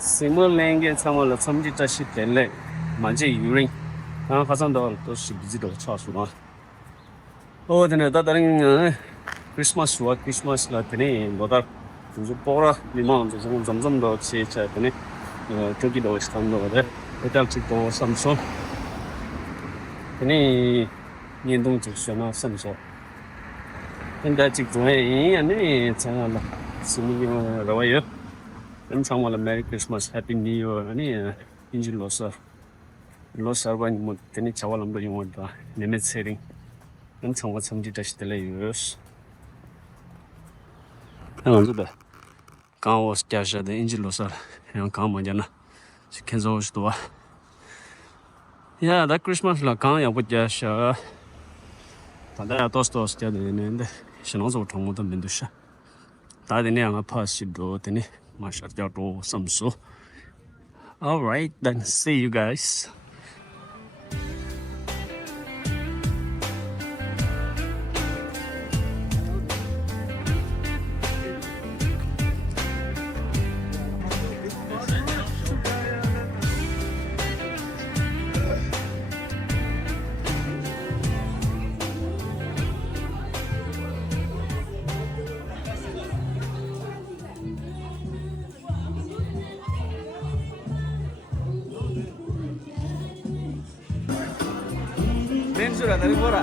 Simulange samala samji tashi tele manje yuring 아 가산도 또 시비지도 차수나 어디네 다다른 크리스마스와 크리스마스라 테니 뭐다 좀 보라 리만 좀 점점 더 치차테니 저기도 스탄도데 일단직도 삼성 테니 년동 직선아 삼성 근데 직도에 아니 참아 시미요 라와요 참아 메리 크리스마스 해피 뉴 이어 아니 인질로서 Los Arban mo teni chawalam do yung da limit setting ng changwa samji dash tele yus ang zo da kan was kya de inji losar yang kan mo jana si kenzo sto ya da Christmas la kan ya bu kya sha ta da to sto de ne de shino zo thong mo da men do sha da de ne ang pa si do teni ma sha ja do samso. All right, then see you guys. Mensura dari bora.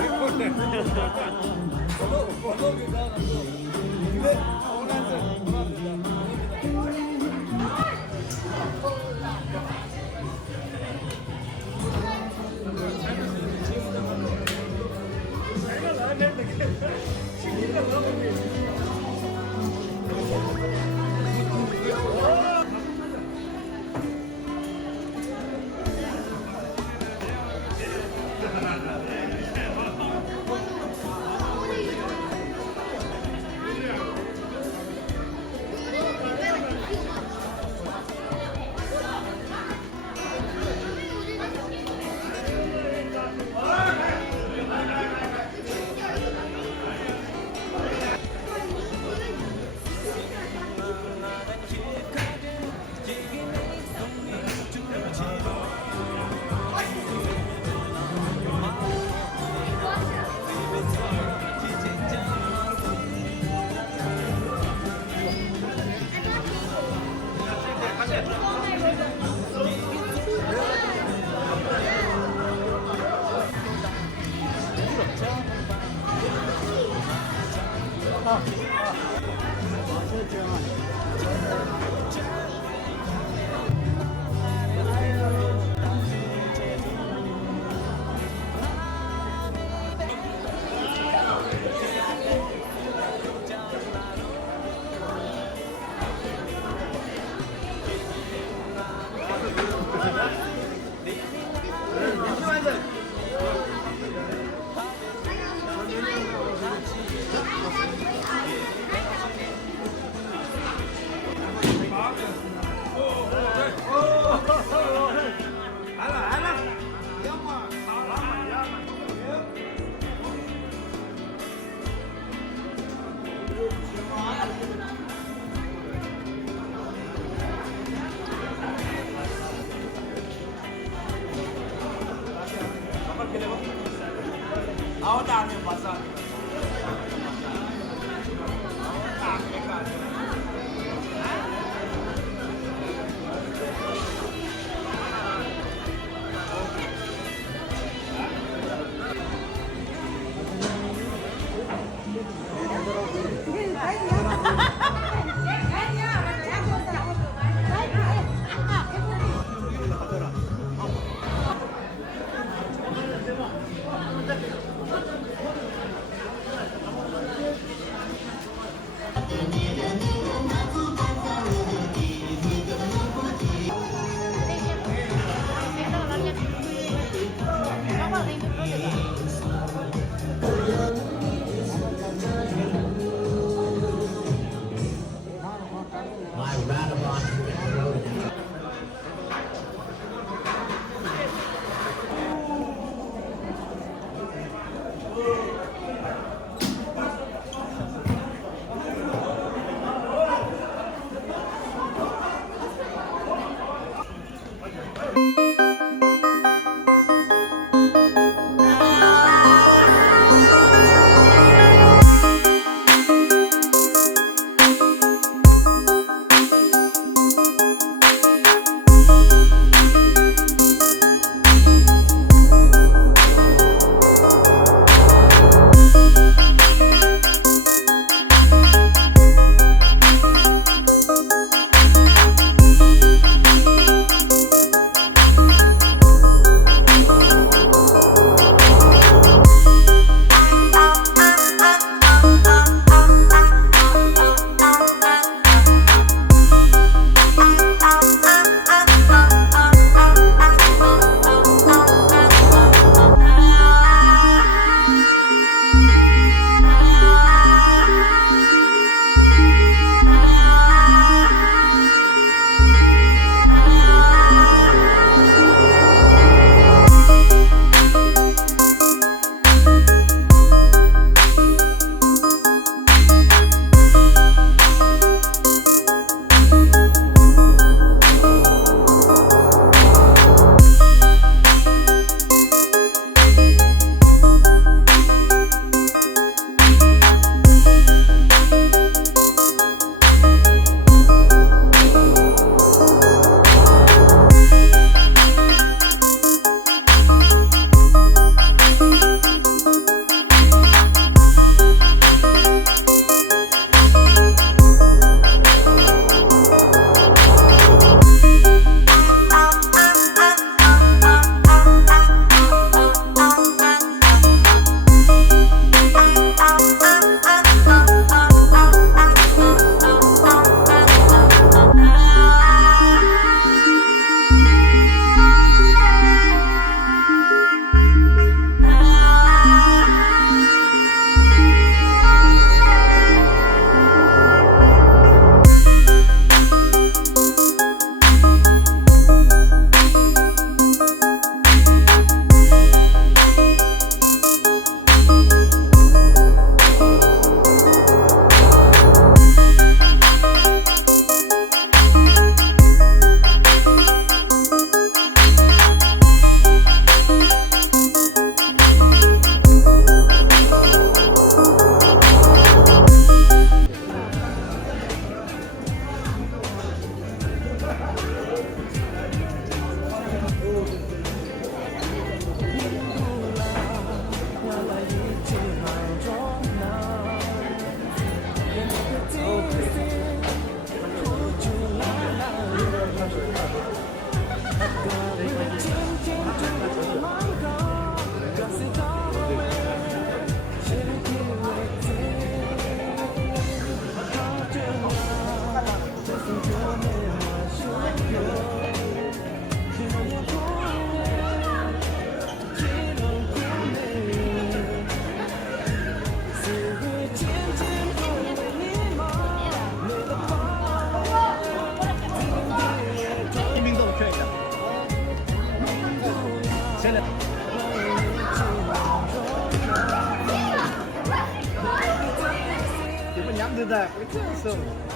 Да, все.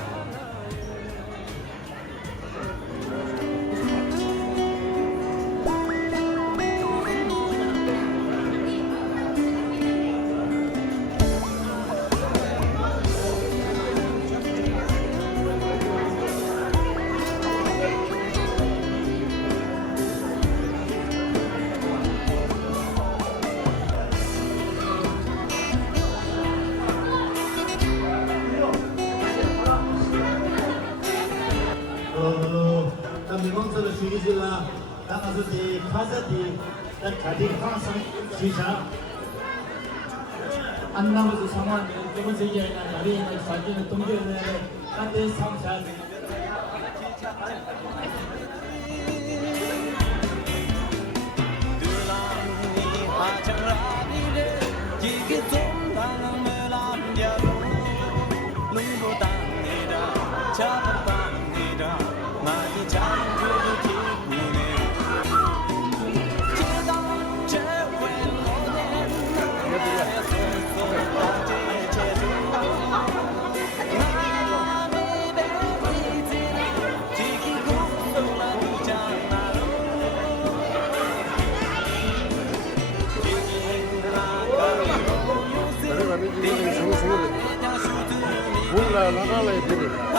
주의질라 당하서지 파자디 가디 항상 시사 안 남아서 상황 두 번째 얘기하는 나리의 사진을 동결을 한대 상사 나가래 되네.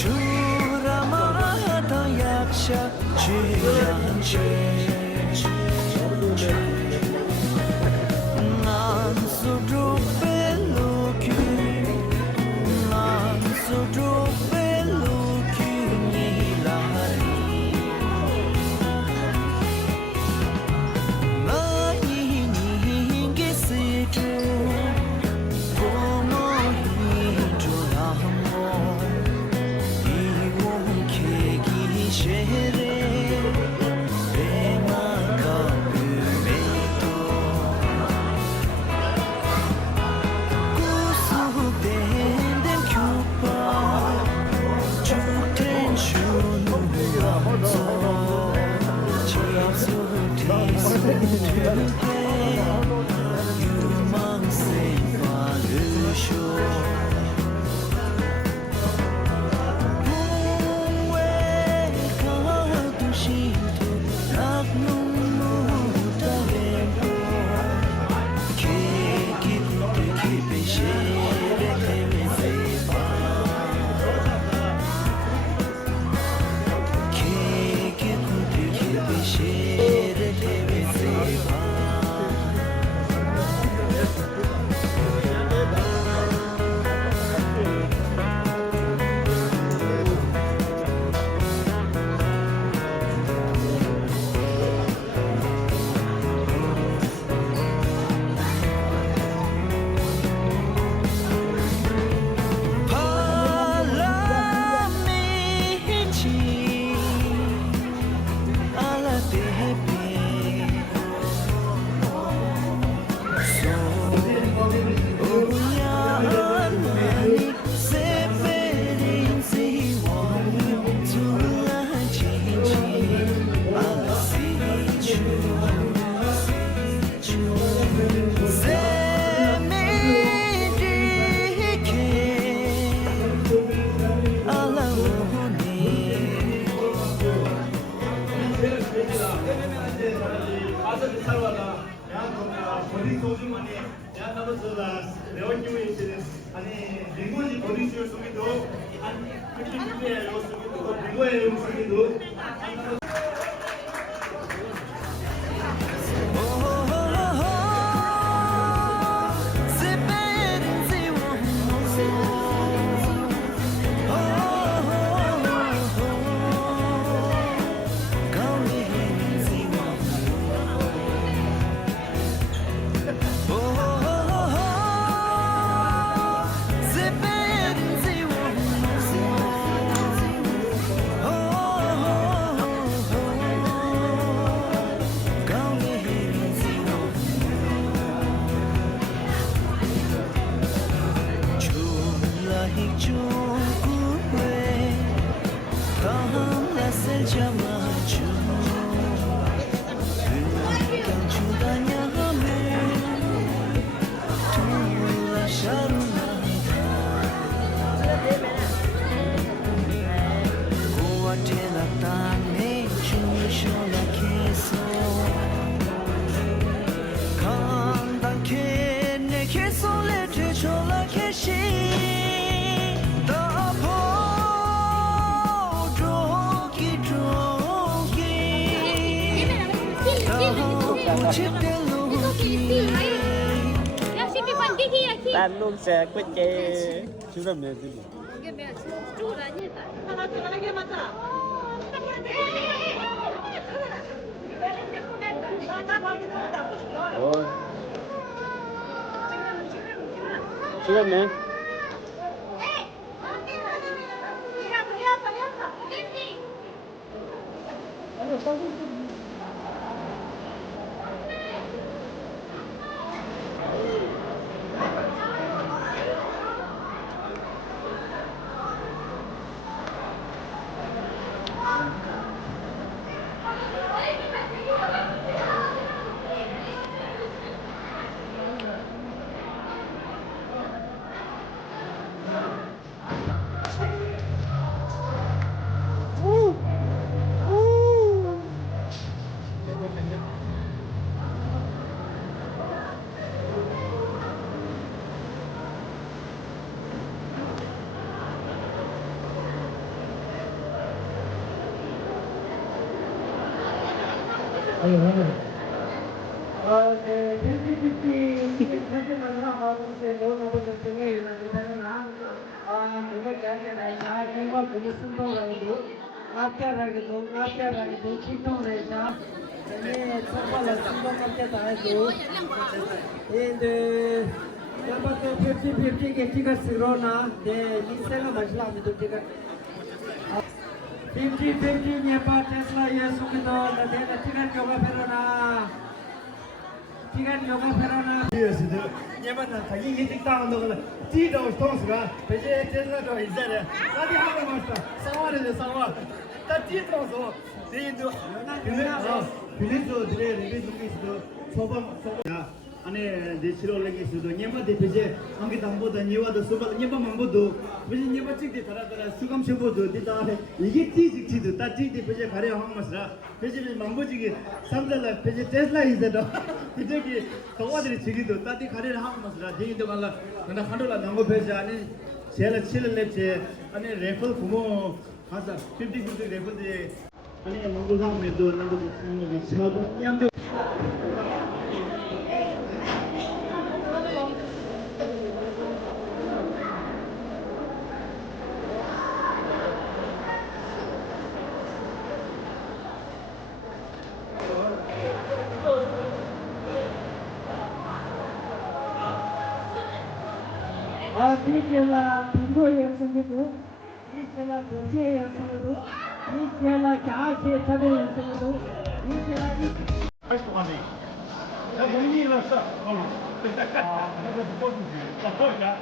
Chura ma ta yaksha Tan luôn xe quét chê. Chú làm gì thế? Cái mẹ chú là như thế. Ôi. Chú làm gì? Dapat 50-50 के टिकट सिरो ना दे निसेला मसला में तो टिकट 50-50 Nipah Tesla ये सुकितो दे टिकट जोगा फेरो ना टिकट जोगा फेरो ना 예스도 예만나 자기 이직 당한다고 지도 통수가 배제 텔라도 있어야 나디 하고 왔다 상ዋ를 상와 다 지도서 내도 그래서 드레 레비스도 소범 아니 데시로레기 수도 녀마 데페제 한게 담보다 녀와도 소바 녀마 망보도 무슨 녀마 찍대 달아달아 수감 셔보도 디다해 이게 티직티도 다 찍대 페제 가려 한마스라 페제 망보지기 삼달라 페제 테슬라 이제도 이제기 동화들이 지기도 따디 가려 한마스라 데이도 갈라 나 한돌라 남고 페제 아니 제일 칠레제 아니 레플 구모 가서 50-50 레플데 아니 망고 상메도 나도 그 냠도 이제라 중고에 생기고 이제라 도시에 생기고 이제라 자세 차례에 생기고 이제라 Questo a me. La bambina sta. Non posso dire. La poi la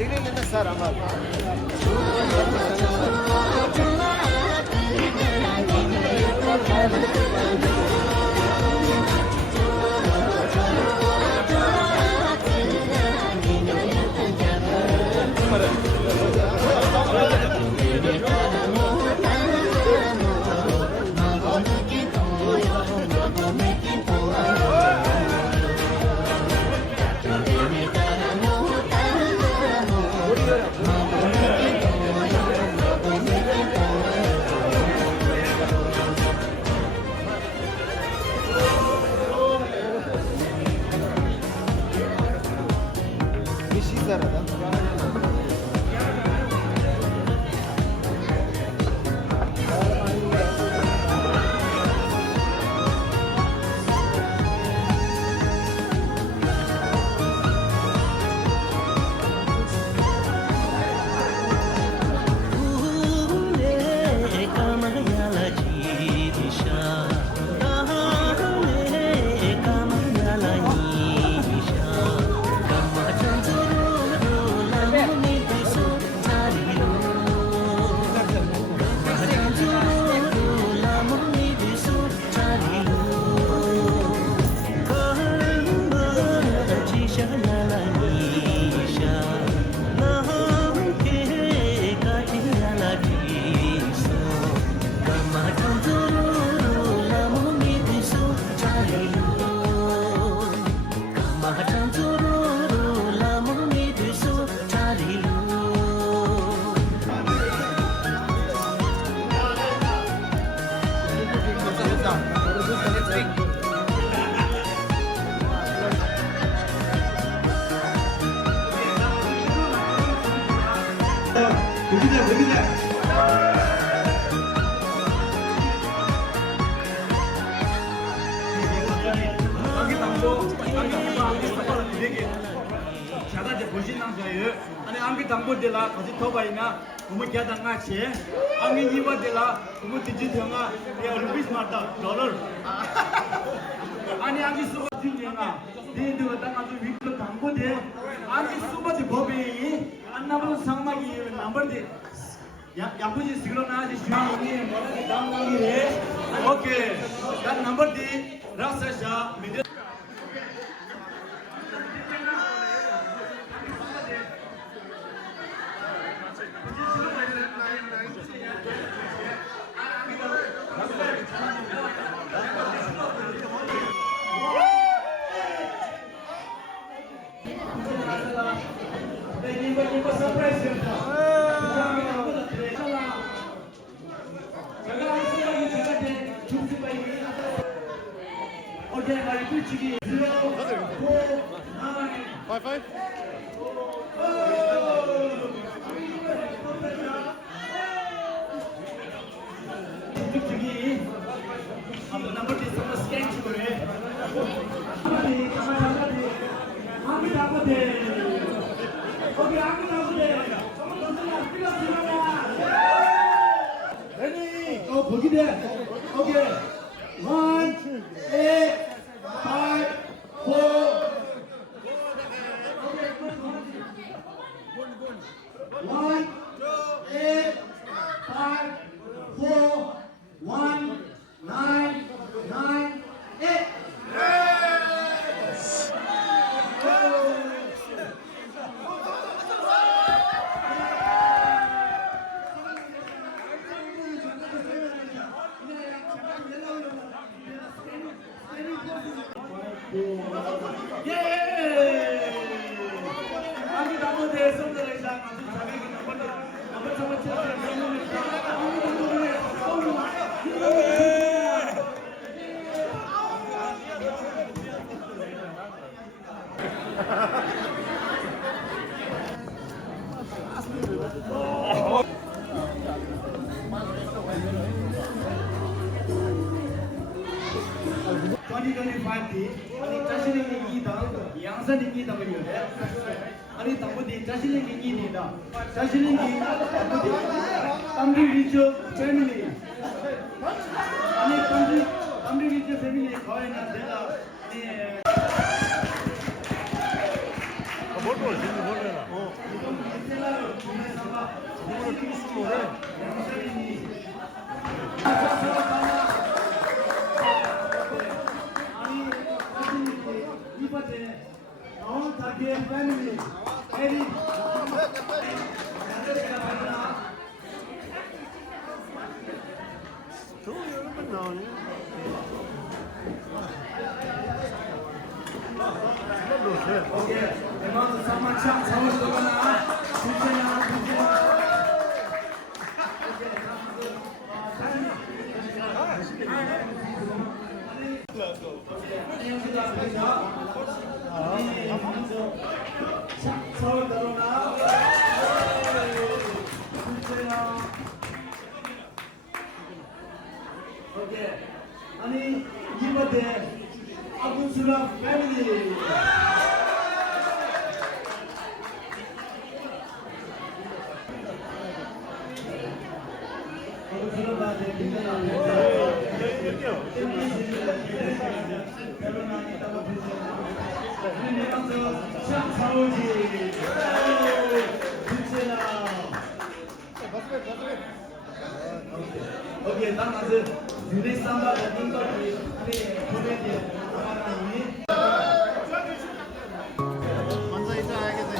되겠는데 사람아. Angin tangbo dela kasi thoba ina umu kya danga che angin jiwa dela umu tiji thanga ya rupees marta dollar ani angin suba tinjenga de de danga ju week tangbo de angin suba de bobe yi annabal sangma gi number de ya yapuji siglo na ji shwa ni mona de dang ngi re okay that number de rasa sha mid Five, five. Number is some scan to it. Ready? Oh, boogie there. Okay. 1, 8, 5, 4. 1, 8, 5, 4, 1, 9, 9, 8. 아니 자신에게 이다 양산이 이다 그러는데 아니 당분이 자신에게 이다 자신에게 당분이 family 리저 패밀리 아니 family 리저 패밀리 거에나 내가 네 뭘 지금 몰라나 대만은 사만창 사원도가나 군대나 서울도로나 오케이. 아니 이번에 아군수라 패밀리 오케이, 난 아주 유대 삼바 같은 거지. 코미디 아마니. 먼저 인사해야겠네.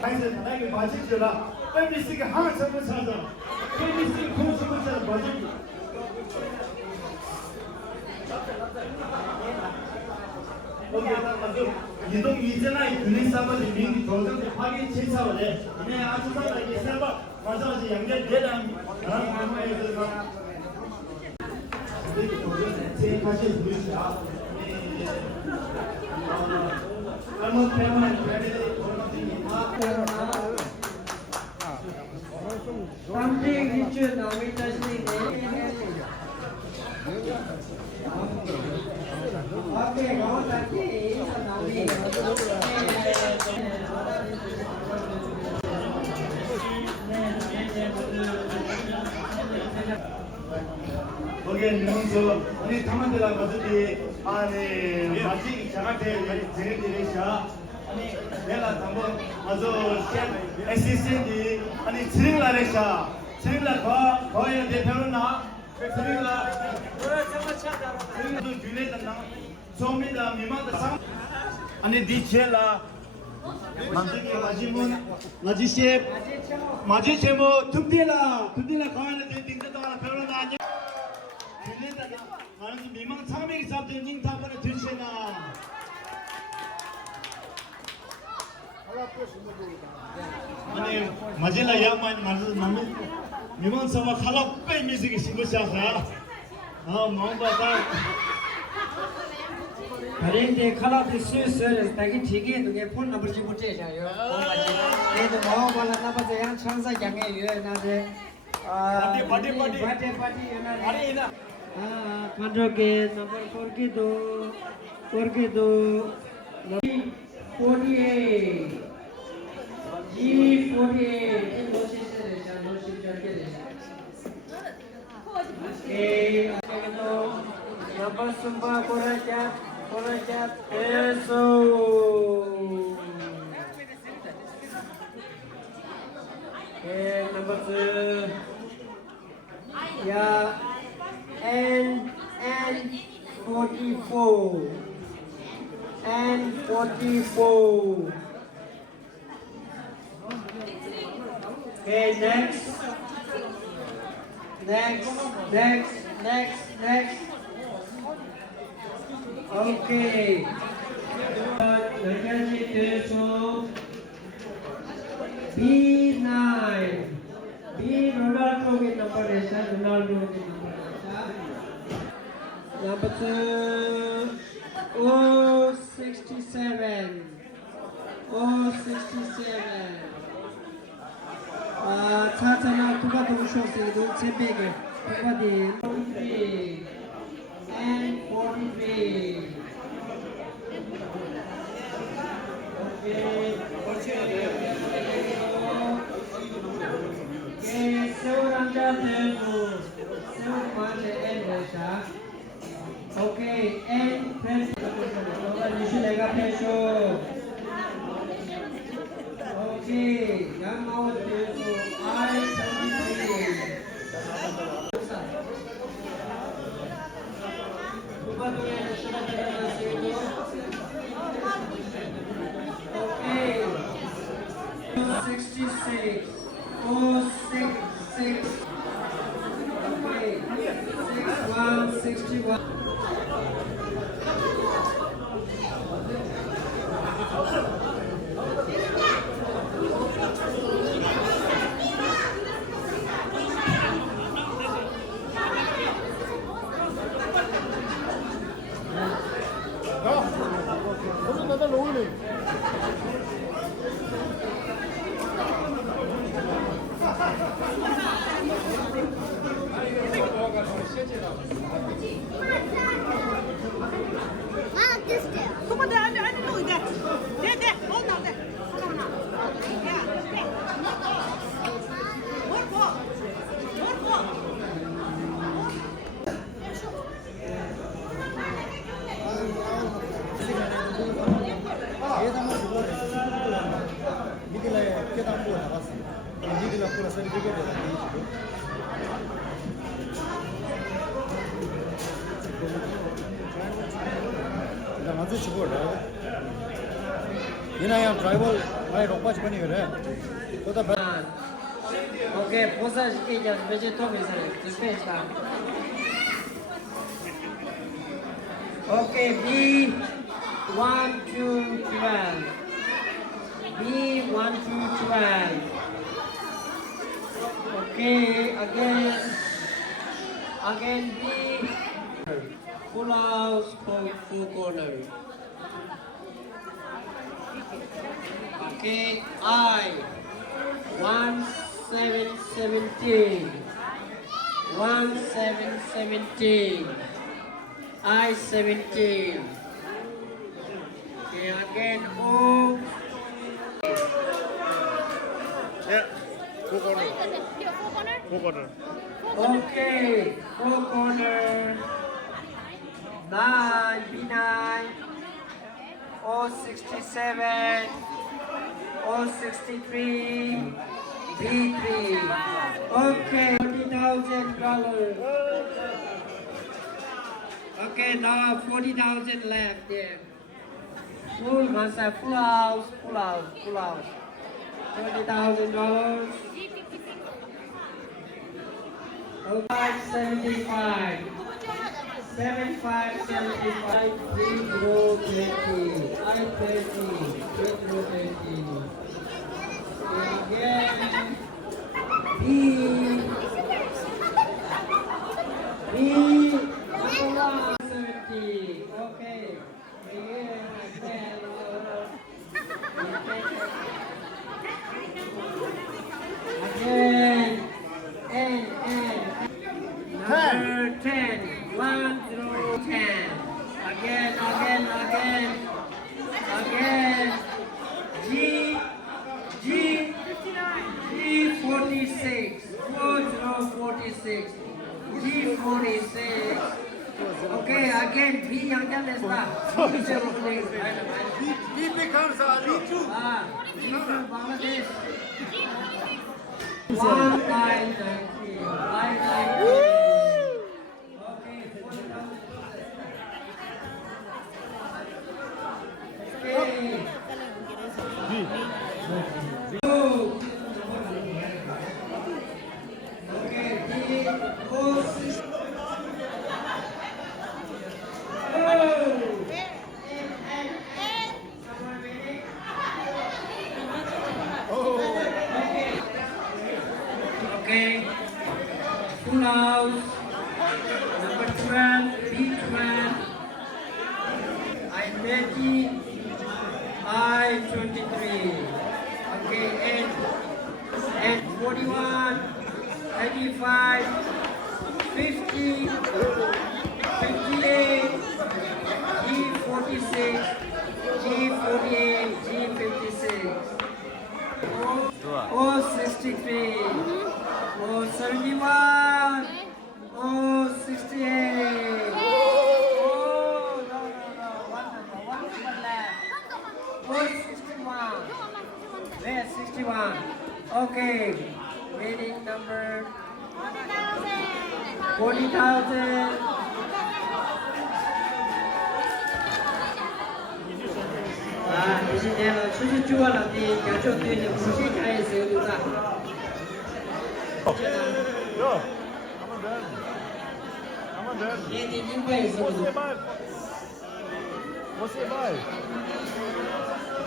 孩子，那个把记住了，分别是个好什么啥子？ KBC 공수문자는 뭐지? 이동 이전의 근행사업의 민기 도정의 파기 실사원에 이내 아주사가 예설과 과사와지 연결되는 강화에 들어가 제가시 부르시다. 잘못 배우는 배를 돌아갑니다. Something which you know it doesn't Okay, go back 거기에 명수 우리 담안들아 가서디 아니 마치 자가테 제네디레샤 아니 내가 한번 아주 에시센디 아니 지링라레샤 지링라 거의 대표는 나 지링라 지링도 줄레다 소미다 미만다 상 아니 디첼라 만들기 마지문 마지셰프 마지셰모 tumdela 거의 딩딩도 하나 배우나 나는 미망 참여기 잡든 닝타번에 드시나 아니 마질라 야만 마즈 나미 미망 서마 칼라 빼 미스기 신고샤가 마음바다 Karinde khala physios tagi thige duge phone number ji bute jayo ye to mo wala na ba yang changsa jange ye na de party na are ina control ke number 4 ke do 48 G48 no shise de no shise jarke de number sumba Korajat peso. Okay, number 2. Yeah, and 44. And 44. Okay, next. Okay. B9. B Ronaldo के नंबर है Ronaldo के नंबर है number 2 067 차차나 누가 더 쇼스 도 챔피게 누가디 43 and 43 Okay, seven under seven months and okay, and pressure. You should like a pressure. Okay, young out I-73. Okay, 66. 466. Okay, 6161. Okay, posa que ya vegetou mesmo, despeja. Okay, B 1 to 12. B 1 to 12. Okay, again B. Full house, full corner. Okay, I 1717. 1717. I 17. Okay, again O. Yeah. Four corner. Here, four corner. Four corner. Okay, four corner. 9 B9. O 67. O 63. B3. Okay, $40,000. Okay, now 40,000 left there. Full concept, full house. $20,000. 575. 7575. 3020. 3020. Again. B. Number 170. Okay. Again. N. Number 10. 1 0 10. Again. G 46. 4046. G 46. Okay, again B yang jelas lah. He becomes a B2. B from Bangladesh. 1990. 990. Okay, 40,000. Okay. Okay, full house, number 12, B12, I-30, I-23, okay, and 41, 35, 50, 58, G46, G48, G56, O63, O71, O68, one left, O61, there's 61, okay, waiting number 40,000. 이제 내가 수시 주원한테 야초 뛰는 무시 가에서 여기다. Yeah. I'm on that. 얘네 인바에서 Você vai. Você vai.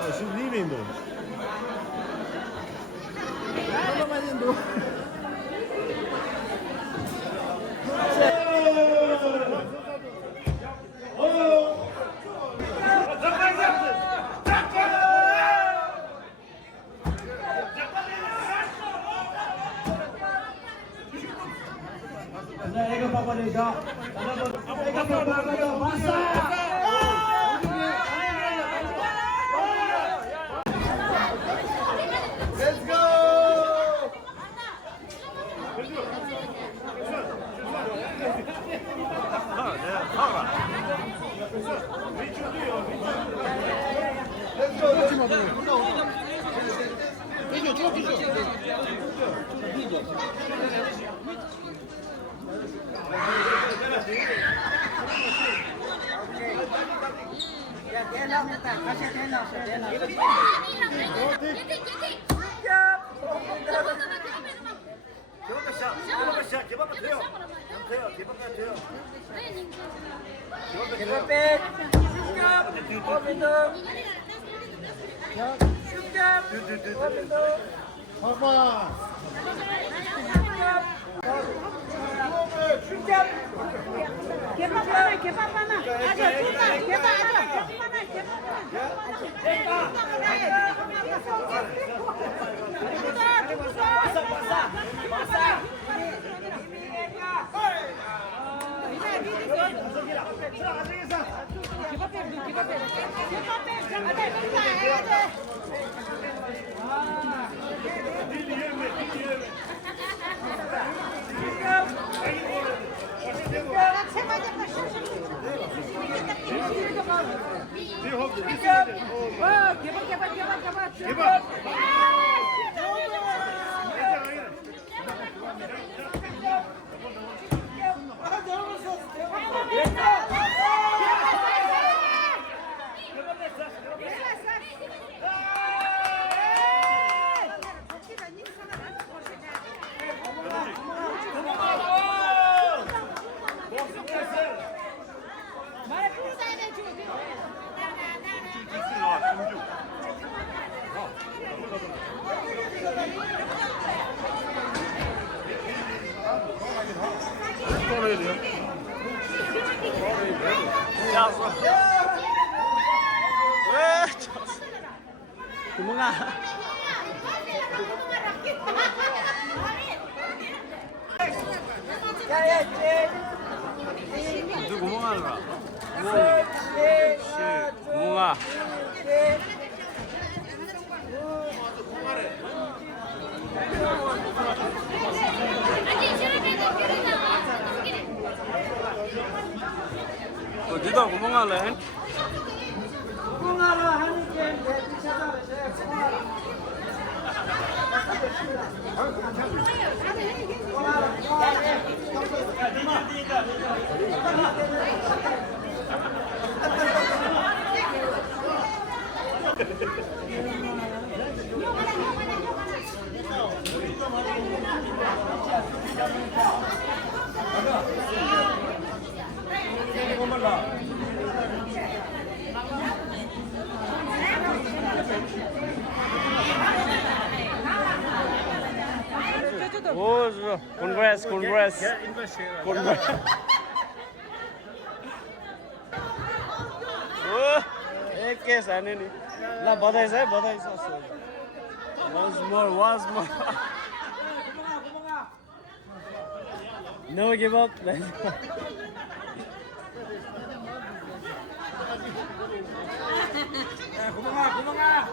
Oh, she's leaving though. Não vai indo. Let's go! 야, 대나무다. 같이 대나무. 얘들. 돼요. 개밥까지 돼요. 개밥백 슈갑 어빈도 슈갑 어빈도 봐봐. 슈갑 개밥 하나, 개밥 하나. 아저 둘다 개밥 아저 개밥 구멍아. 누 구멍아 라. 구멍아. 어디다 구멍아 래? 구멍하러 하는 게 찾아오세요. Oh, congrats, congrats. Congrats. एक केस आने नहीं ला बधाई छ once more no give up 구멍아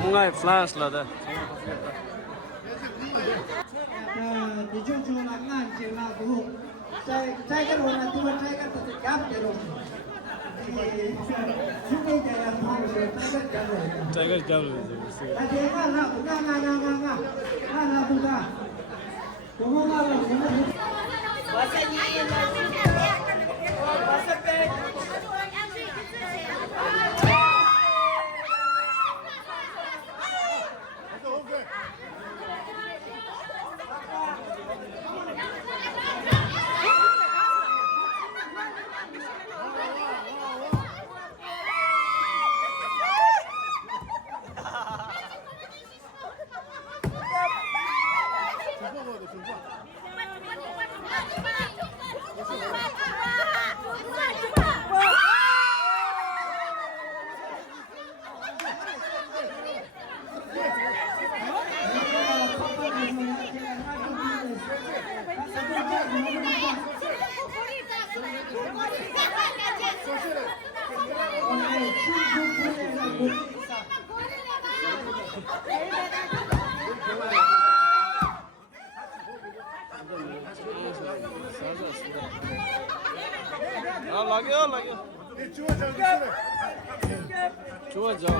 구멍아 플라스 라다 대충 안간 지나고 자기가 원하는 거 자기가 또 잡대로 중계자야 하면서 자기가 잡을 내가 나 보다 고마워라 लाग्यो चुवा जाऊ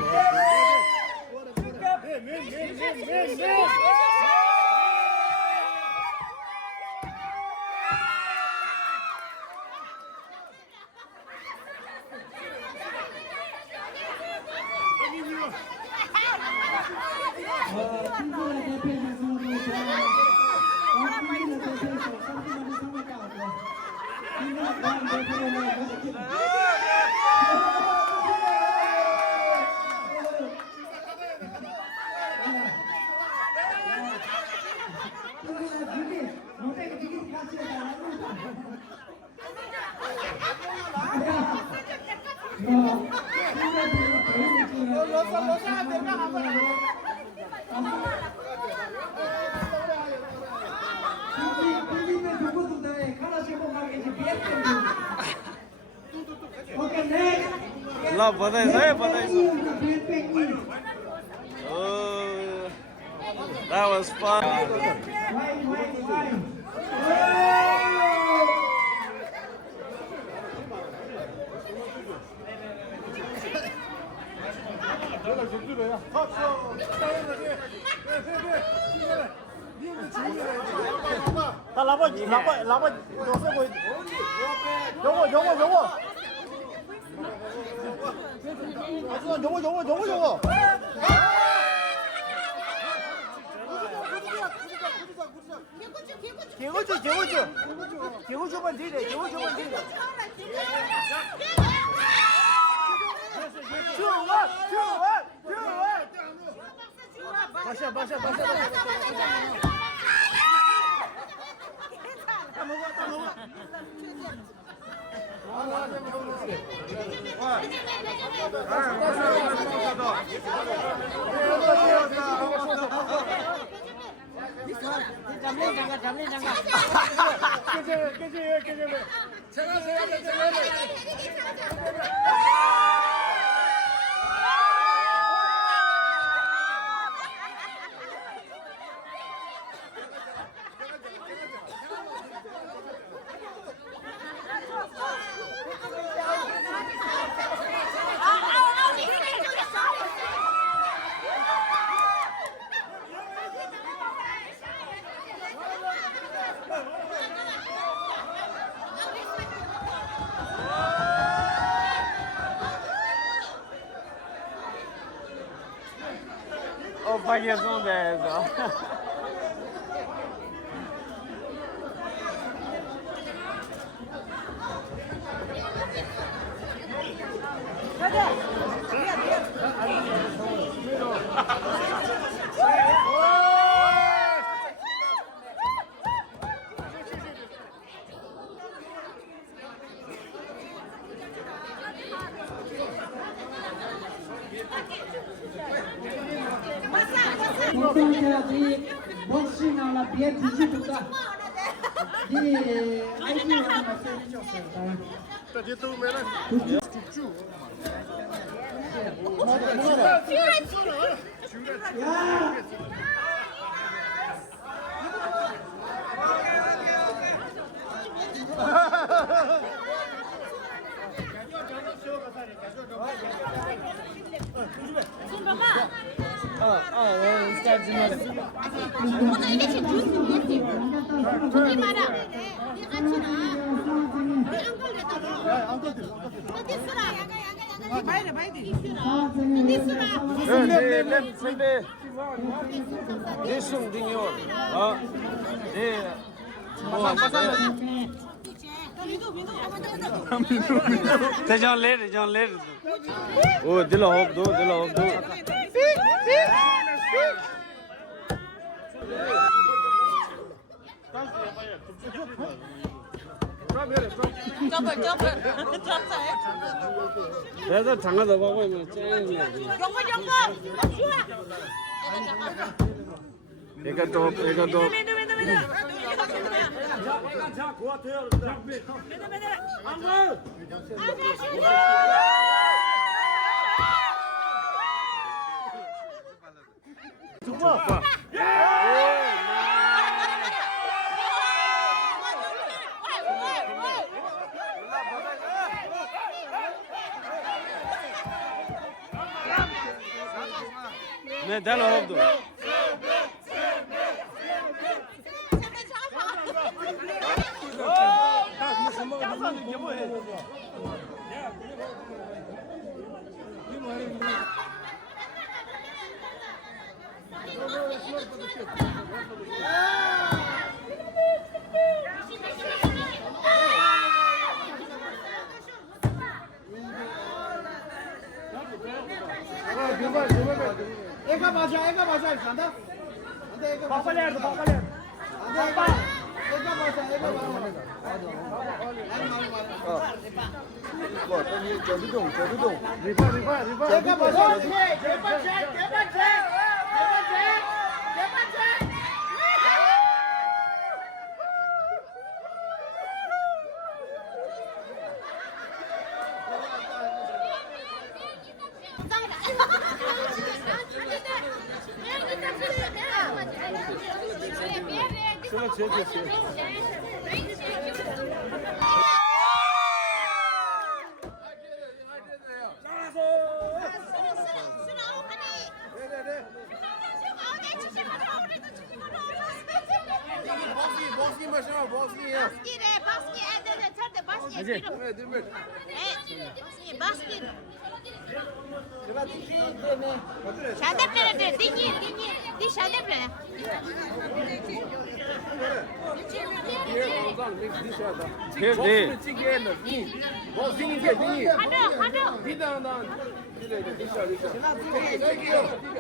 ला बताइस है बताइस Oh, that was fun. 다 라바 요새 뭐 요거 개고주만 되래 개고주만 되래 마셔 Oh, paguezão dessa. 복싱하라 비에 뒤집을까? 이 아이디어가 맞춰 줬어요. 야! John later. Oh, dila hop do. That's a tongue of the woman. Take a top. 네, 달라 옵도. Eka başa şanda. Papa nerede? Papa. Eka başa. Eka başa.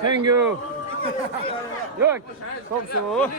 Thank you. Yok. Kopsu.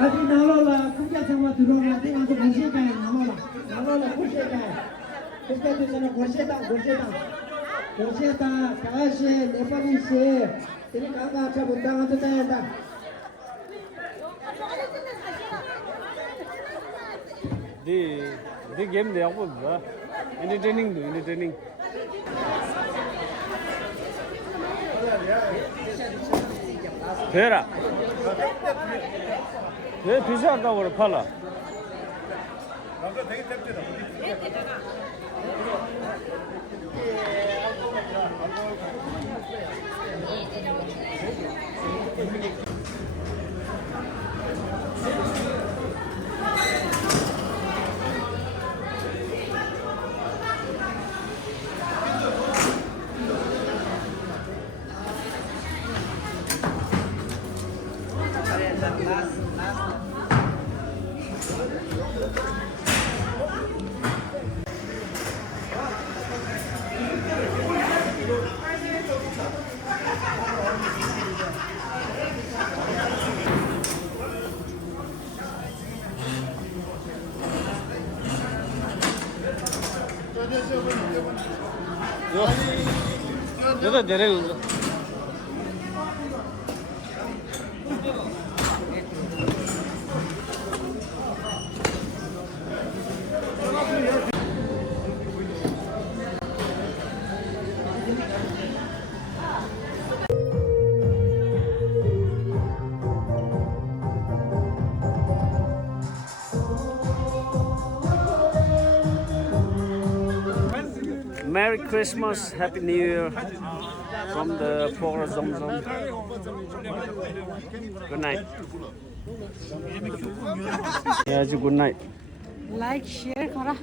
아직 나로라 국가상마 들어오면 내가서 고시가에 나로라 고시가에 국가대전에 고시다 가시 네팔리시 이리 가가 저 분당한테 다한다 The game they are entertaining. Pera. 왜 비싸다고 그래 팔아? 여기다 내려온다. Merry Christmas, Happy New Year from the Pora Zomzom. Good night. Yeah, good night. Like, share करा.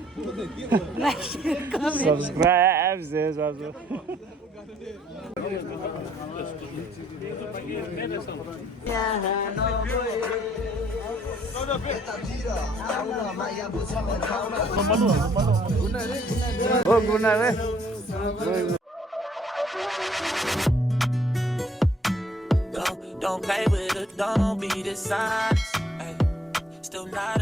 Like, share comment. Subscribe, says also. Oh, good night. Don't play with it, don't be dishonest. Ay, still not